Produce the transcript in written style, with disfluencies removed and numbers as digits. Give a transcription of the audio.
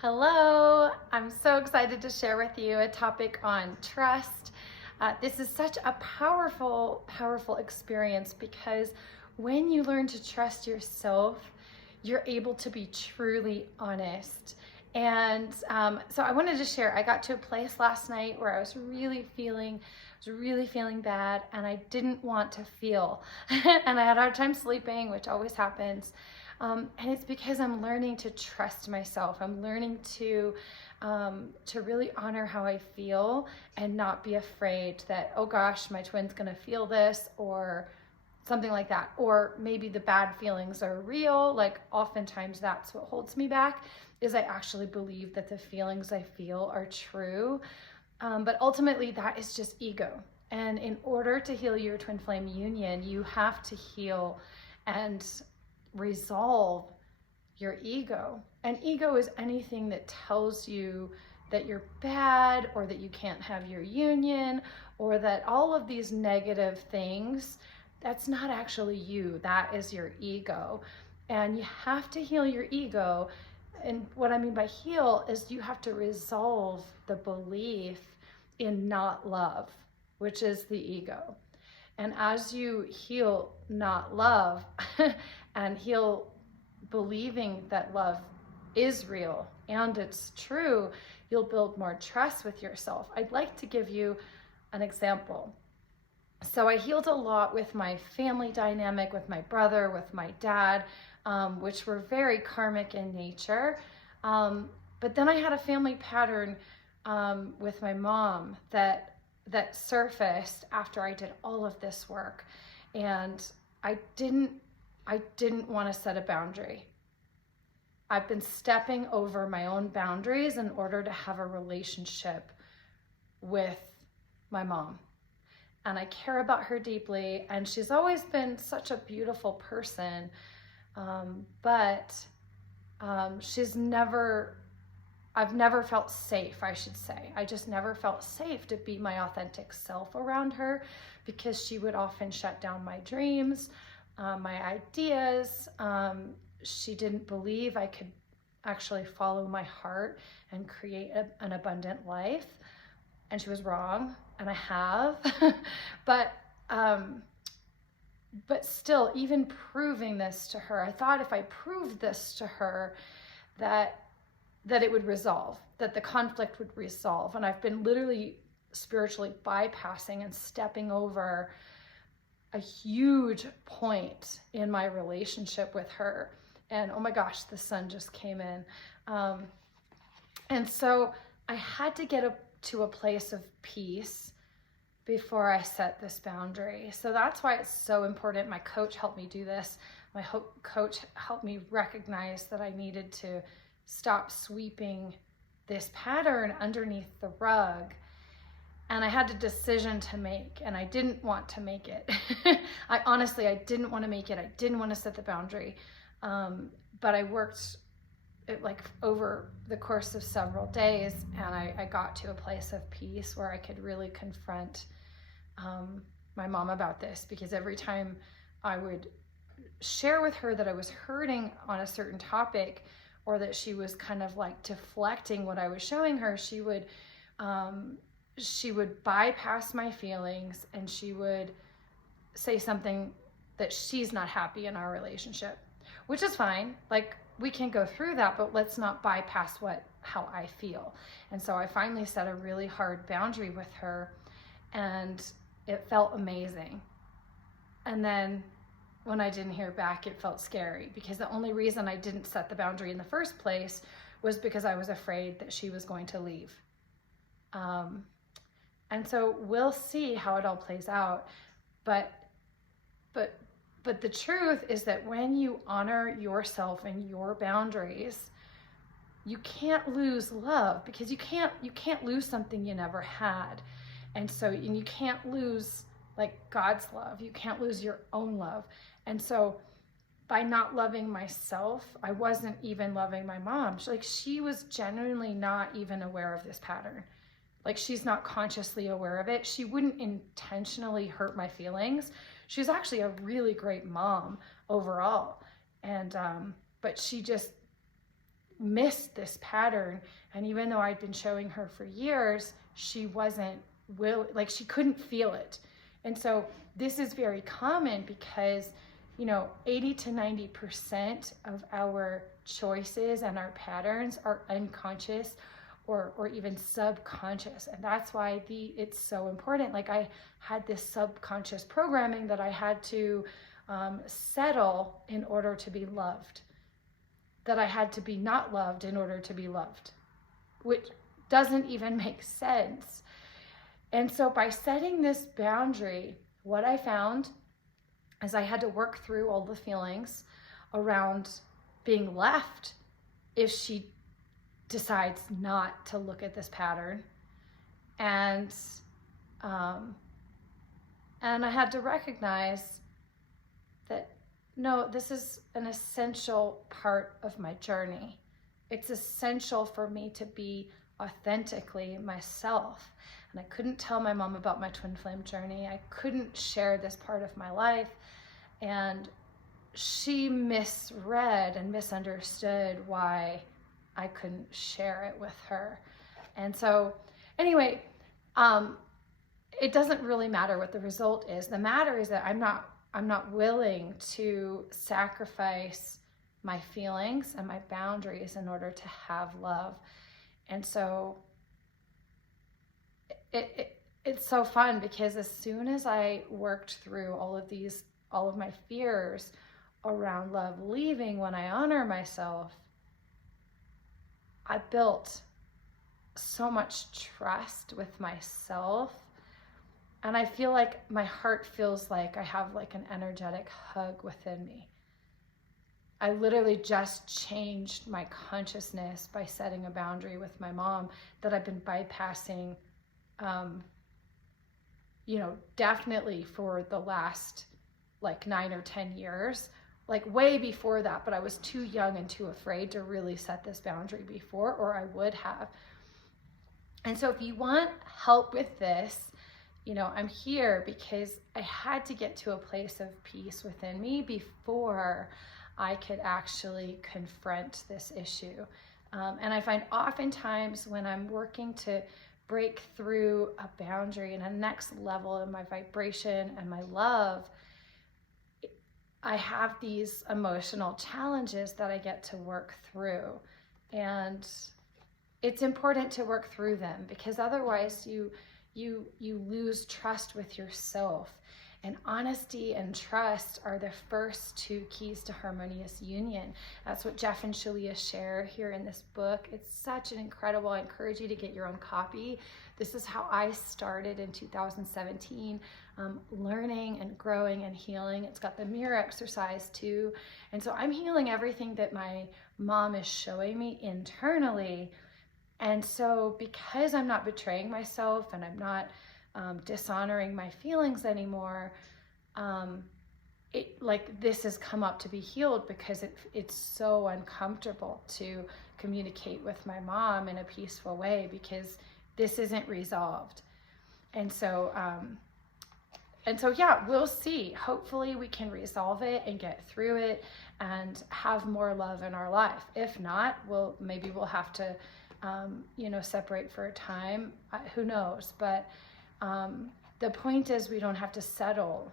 Hello, I'm so excited to share with you a topic on trust. This is such a powerful experience because when you learn to trust yourself, you're able to be truly honest. And so I wanted to share, I got to a place last night where I was really feeling bad and I didn't want to feel. And I had a hard time sleeping, which always happens. And it's because I'm learning to trust myself. I'm learning to really honor how I feel and not be afraid that, oh gosh, my twin's gonna feel this or something like that. Or maybe the bad feelings are real. Like oftentimes that's what holds me back, is I actually believe that the feelings I feel are true. But ultimately that is just ego. And in order to heal your twin flame union, you have to heal and resolve your ego. And ego is anything that tells you that you're bad or that you can't have your union or that all of these negative things, that's not actually you, that is your ego. And you have to heal your ego. And what I mean by heal is you have to resolve the belief in not love, which is the ego. And as you heal not love and heal believing that love is real and it's true, you'll build more trust with yourself. I'd like to give you an example. So I healed a lot with my family dynamic, with my brother, with my dad, which were very karmic in nature. But then I had a family pattern with my mom that surfaced after I did all of this work. And I didn't want to set a boundary. I've been stepping over my own boundaries in order to have a relationship with my mom. And I care about her deeply, and she's always been such a beautiful person. But I've never felt safe, I should say. I just never felt safe to be my authentic self around her because she would often shut down my dreams, my ideas. She didn't believe I could actually follow my heart and create an abundant life. And she was wrong, and I have. But still, even proving this to her, I thought if I proved this to her, that it would resolve, that the conflict would resolve. And I've been literally spiritually bypassing and stepping over a huge point in my relationship with her. And oh my gosh, the sun just came in. And so I had to get to a place of peace before I set this boundary. So that's why it's so important. My coach helped me do this. My coach helped me recognize that I needed to stop sweeping this pattern underneath the rug. And I had a decision to make, and I didn't want to make it. I didn't want to make it. I didn't want to set the boundary. But I worked it like over the course of several days, and I got to a place of peace where I could really confront my mom about this, because every time I would share with her that I was hurting on a certain topic, or that she was kind of like deflecting what I was showing her, she would bypass my feelings and she would say something that she's not happy in our relationship, which is fine. Like, we can go through that, but let's not bypass how I feel. And so I finally set a really hard boundary with her, and it felt amazing. And then when I didn't hear back, it felt scary, because the only reason I didn't set the boundary in the first place was because I was afraid that she was going to leave. And so we'll see how it all plays out. But the truth is that when you honor yourself and your boundaries, you can't lose love, because you can't lose something you never had. And so you can't lose like God's love. You can't lose your own love. And so by not loving myself, I wasn't even loving my mom. She was genuinely not even aware of this pattern. Like, she's not consciously aware of it. She wouldn't intentionally hurt my feelings. She's actually a really great mom overall. And, but she just missed this pattern. And even though I'd been showing her for years, she wasn't like she couldn't feel it. And so this is very common because, 80 to 90% of our choices and our patterns are unconscious or even subconscious. And that's why it's so important. Like I had this subconscious programming that I had to settle in order to be loved, that I had to be not loved in order to be loved, which doesn't even make sense. And so by setting this boundary, what I found is I had to work through all the feelings around being left if she decides not to look at this pattern. And I had to recognize that, no, this is an essential part of my journey. It's essential for me to be authentically myself. And I couldn't tell my mom about my twin flame journey. I couldn't share this part of my life. And she misread and misunderstood why I couldn't share it with her. And so anyway, it doesn't really matter what the result is. The matter is that I'm not willing to sacrifice my feelings and my boundaries in order to have love. And so it's so fun because as soon as I worked through all of my fears around love leaving when I honor myself, I built so much trust with myself. And I feel like my heart feels like I have like an energetic hug within me. I literally just changed my consciousness by setting a boundary with my mom that I've been bypassing, definitely for the last like 9 or 10 years, like way before that, but I was too young and too afraid to really set this boundary before, or I would have. And so if you want help with this, I'm here because I had to get to a place of peace within me before I could actually confront this issue. And I find oftentimes when I'm working to break through a boundary and a next level in my vibration and my love, I have these emotional challenges that I get to work through. And it's important to work through them because otherwise you lose trust with yourself. And honesty and trust are the first 2 keys to harmonious union. That's what Jeff and Shalia share here in this book. It's such an incredible, I encourage you to get your own copy. This is how I started in 2017, learning and growing and healing. It's got the mirror exercise too. And so I'm healing everything that my mom is showing me internally. And so because I'm not betraying myself and I'm not dishonoring my feelings anymore, this has come up to be healed because it's so uncomfortable to communicate with my mom in a peaceful way because this isn't resolved. And so yeah, we'll see. Hopefully we can resolve it and get through it and have more love in our life. If not, maybe we'll have to separate for a time. Who knows? But the point is we don't have to settle